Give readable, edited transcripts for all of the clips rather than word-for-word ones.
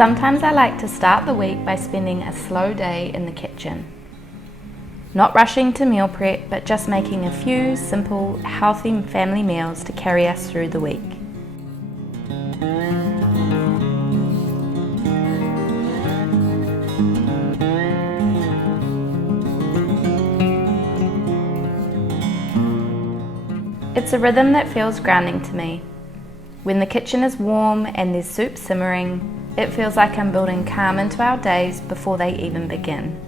Sometimes I like to start the week by spending a slow day in the kitchen. Not rushing to meal prep, but just making a few simple, healthy family meals to carry us through the week. It's a rhythm that feels grounding to me. When the kitchen is warm and there's soup simmering, it feels like I'm building calm into our days before they even begin.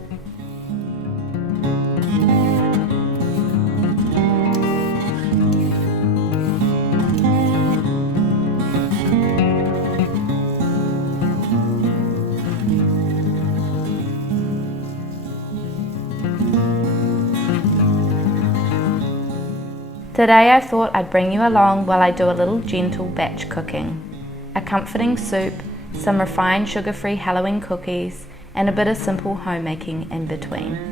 Today I thought I'd bring you along while I do a little gentle batch cooking. A comforting soup, some refined sugar-free Halloween cookies, and a bit of simple homemaking in between.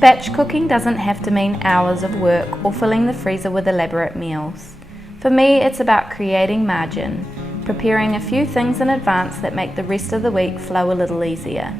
Batch cooking doesn't have to mean hours of work or filling the freezer with elaborate meals. For me, it's about creating margin, preparing a few things in advance that make the rest of the week flow a little easier.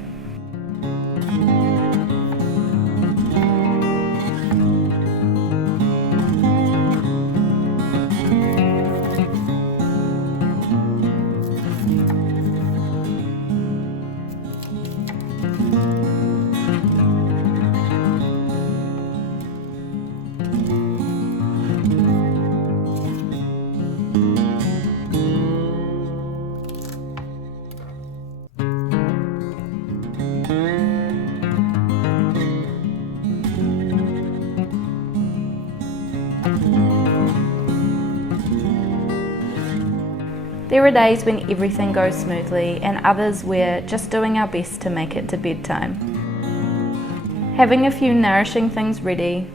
There are days when everything goes smoothly and others we're just doing our best to make it to bedtime. Having a few nourishing things ready,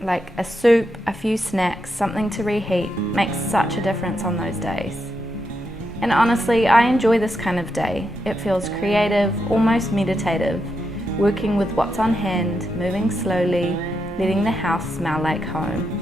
like a soup, a few snacks, something to reheat, makes such a difference on those days. And honestly, I enjoy this kind of day. It feels creative, almost meditative, working with what's on hand, moving slowly, letting the house smell like home.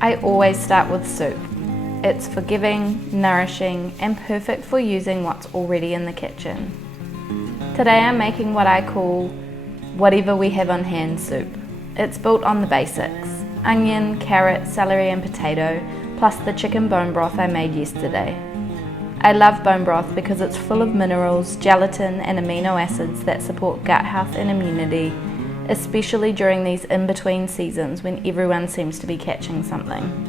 I always start with soup. It's forgiving, nourishing, and perfect for using what's already in the kitchen. Today I'm making what I call whatever we have on hand soup. It's built on the basics: onion, carrot, celery and potato, plus the chicken bone broth I made yesterday. I love bone broth because it's full of minerals, gelatin and amino acids that support gut health and immunity, especially during these in-between seasons when everyone seems to be catching something.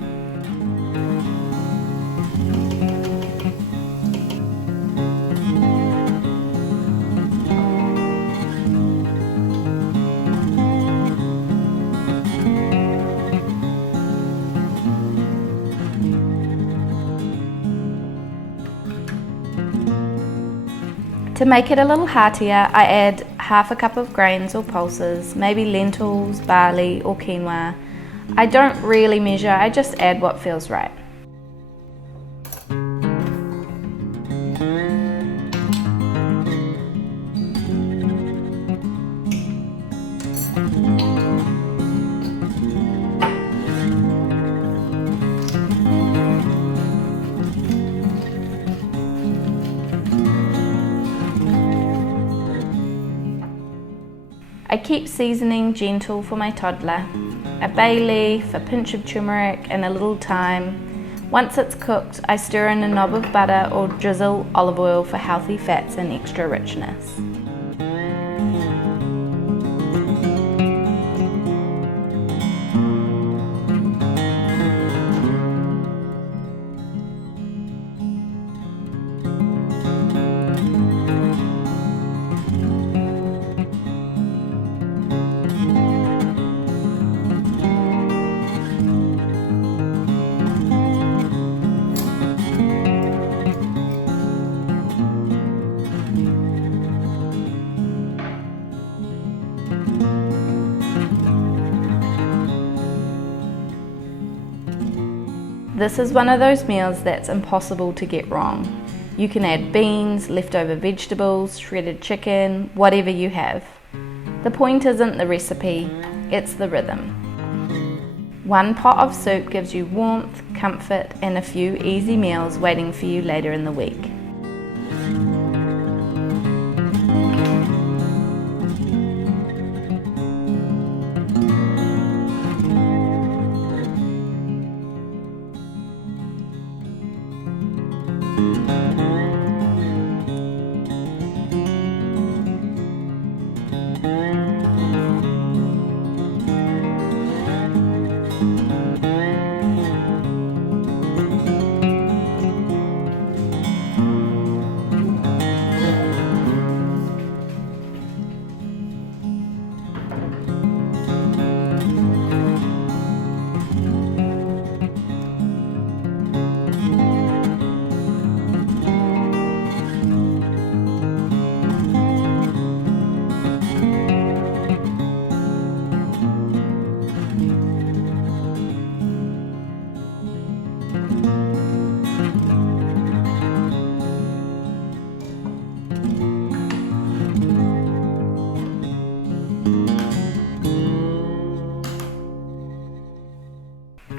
To make it a little heartier, I add half a cup of grains or pulses, maybe lentils, barley or quinoa. I don't really measure, I just add what feels right. I keep seasoning gentle for my toddler. A bay leaf, a pinch of turmeric and a little thyme. Once it's cooked, I stir in a knob of butter or drizzle olive oil for healthy fats and extra richness. This is one of those meals that's impossible to get wrong. You can add beans, leftover vegetables, shredded chicken, whatever you have. The point isn't the recipe, it's the rhythm. One pot of soup gives you warmth, comfort, and a few easy meals waiting for you later in the week.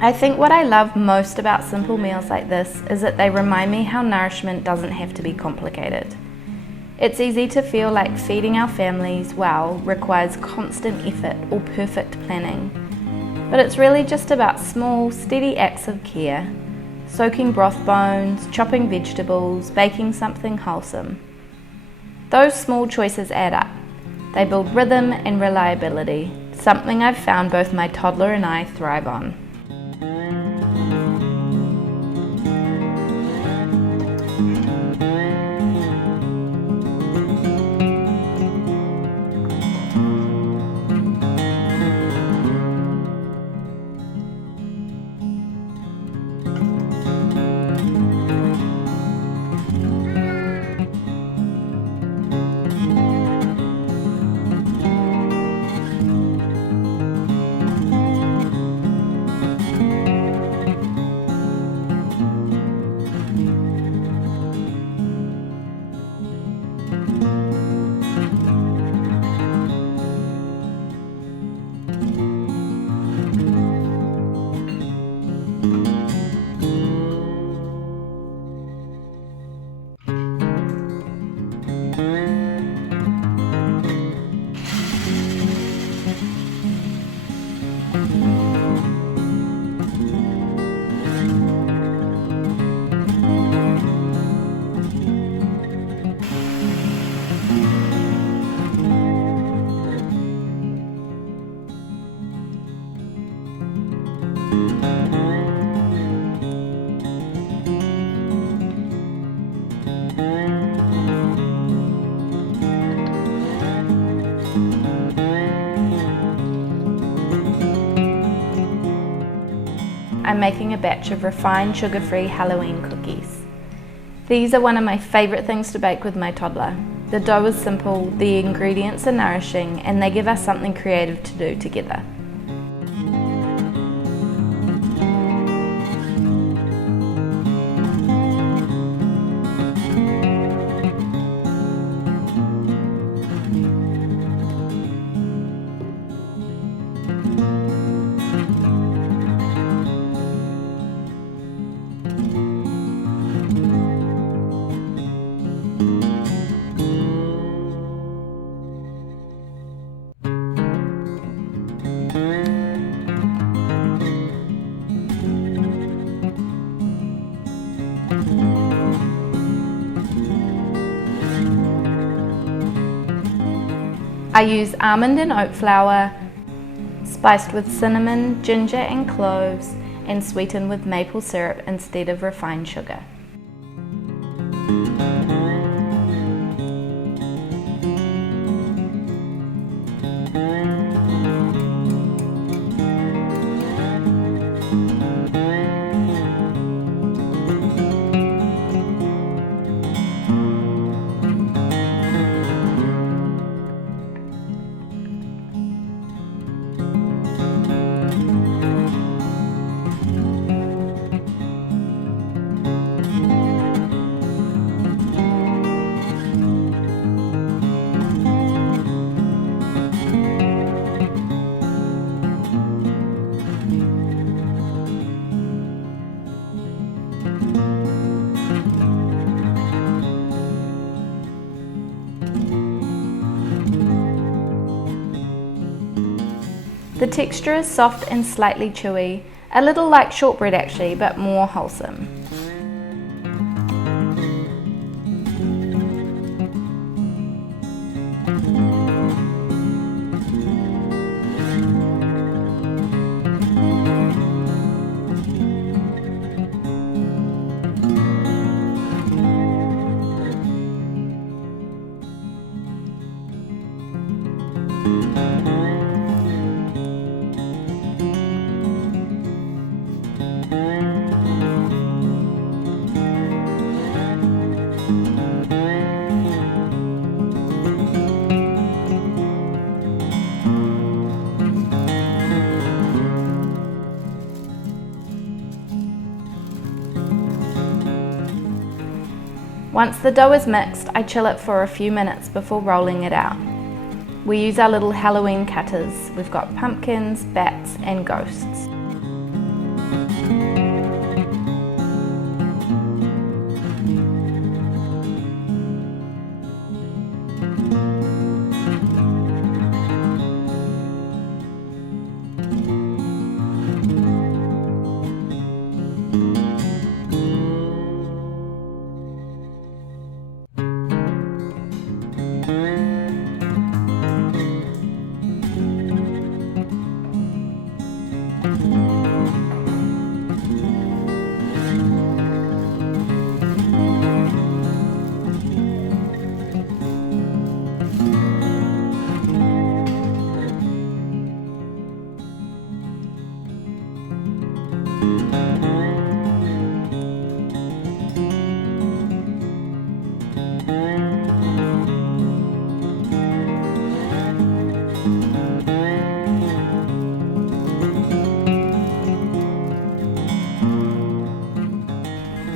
I think what I love most about simple meals like this is that they remind me how nourishment doesn't have to be complicated. It's easy to feel like feeding our families well requires constant effort or perfect planning, but it's really just about small, steady acts of care, soaking broth bones, chopping vegetables, baking something wholesome. Those small choices add up. They build rhythm and reliability, something I've found both my toddler and I thrive on. I'm making a batch of refined sugar-free Halloween cookies. These are one of my favourite things to bake with my toddler. The dough is simple, the ingredients are nourishing, and they give us something creative to do together. I use almond and oat flour, spiced with cinnamon, ginger and cloves, and sweetened with maple syrup instead of refined sugar. The texture is soft and slightly chewy, a little like shortbread actually, but more wholesome. Once the dough is mixed, I chill it for a few minutes before rolling it out. We use our little Halloween cutters. We've got pumpkins, bats and ghosts.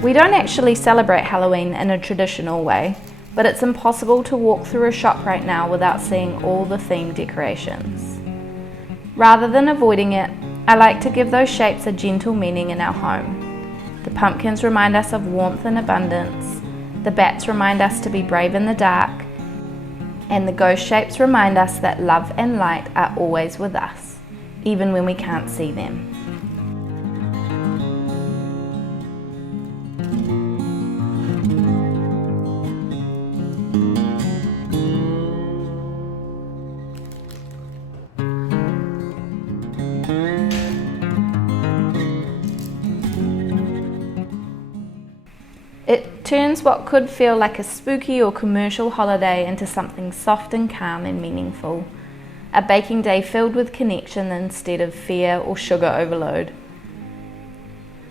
We don't actually celebrate Halloween in a traditional way, but it's impossible to walk through a shop right now without seeing all the themed decorations. Rather than avoiding it, I like to give those shapes a gentle meaning in our home. The pumpkins remind us of warmth and abundance, the bats remind us to be brave in the dark, and the ghost shapes remind us that love and light are always with us, even when we can't see them. It turns what could feel like a spooky or commercial holiday into something soft and calm and meaningful. A baking day filled with connection instead of fear or sugar overload.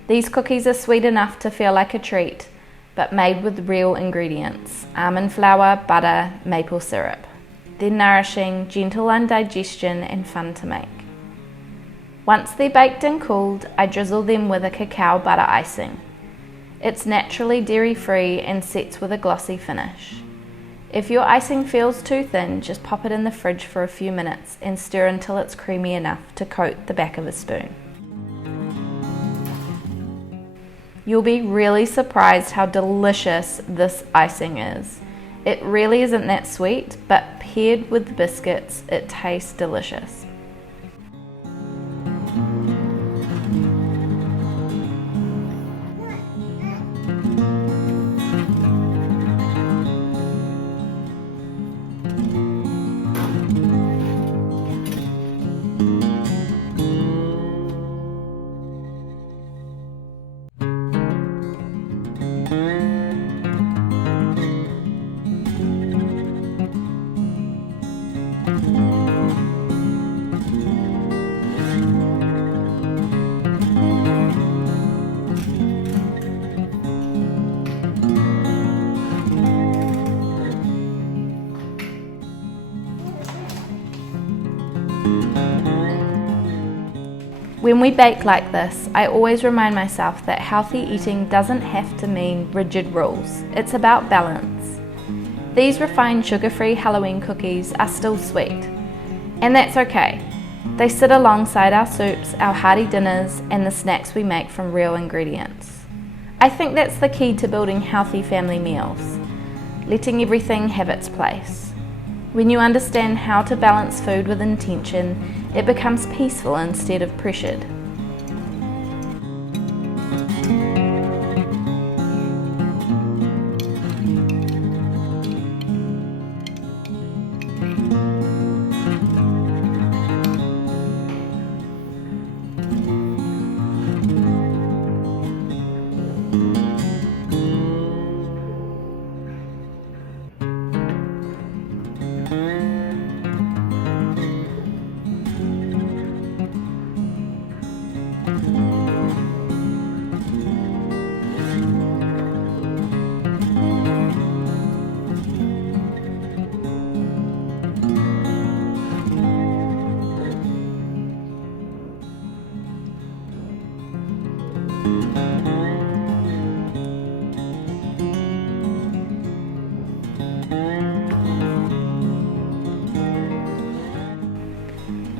These cookies are sweet enough to feel like a treat, but made with real ingredients: almond flour, butter, maple syrup. They're nourishing, gentle on digestion and fun to make. Once they're baked and cooled, I drizzle them with a cacao butter icing. It's naturally dairy-free and sets with a glossy finish. If your icing feels too thin, just pop it in the fridge for a few minutes and stir until it's creamy enough to coat the back of a spoon. You'll be really surprised how delicious this icing is. It really isn't that sweet, but paired with the biscuits, it tastes delicious. When we bake like this, I always remind myself that healthy eating doesn't have to mean rigid rules. It's about balance. These refined sugar-free Halloween cookies are still sweet, and that's okay. They sit alongside our soups, our hearty dinners, and the snacks we make from real ingredients. I think that's the key to building healthy family meals, letting everything have its place. When you understand how to balance food with intention, it becomes peaceful instead of pressured.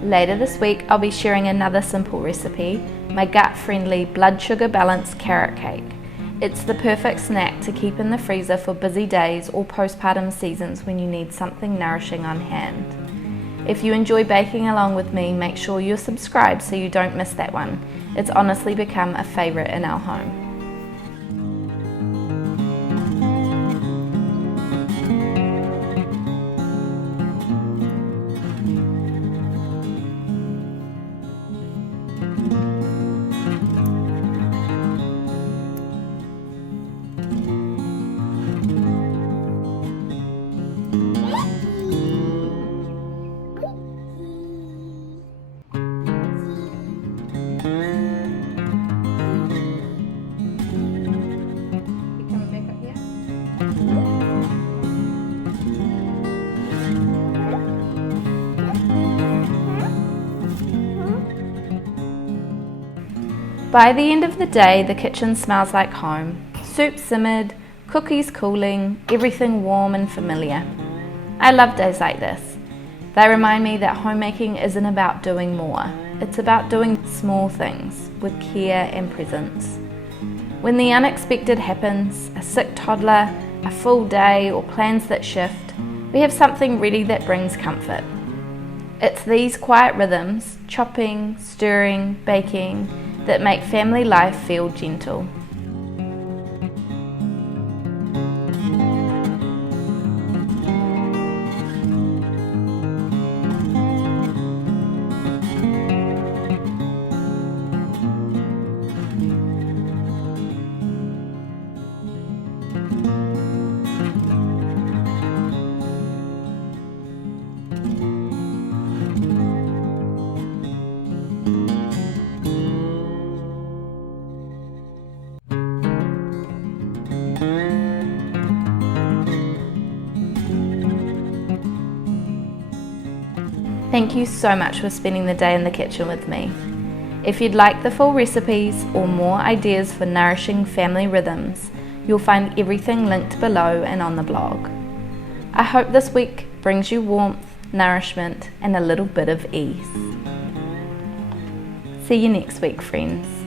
Later this week, I'll be sharing another simple recipe, my gut-friendly blood sugar balanced carrot cake. It's the perfect snack to keep in the freezer for busy days or postpartum seasons when you need something nourishing on hand. If you enjoy baking along with me, make sure you're subscribed so you don't miss that one. It's honestly become a favourite in our home. By the end of the day, the kitchen smells like home. Soup simmered, cookies cooling, everything warm and familiar. I love days like this. They remind me that homemaking isn't about doing more. It's about doing small things with care and presence. When the unexpected happens, a sick toddler, a full day, or plans that shift, we have something ready that brings comfort. It's these quiet rhythms, chopping, stirring, baking, that make family life feel gentle. Thank you so much for spending the day in the kitchen with me. If you'd like the full recipes or more ideas for nourishing family rhythms, you'll find everything linked below and on the blog. I hope this week brings you warmth, nourishment, and a little bit of ease. See you next week, friends.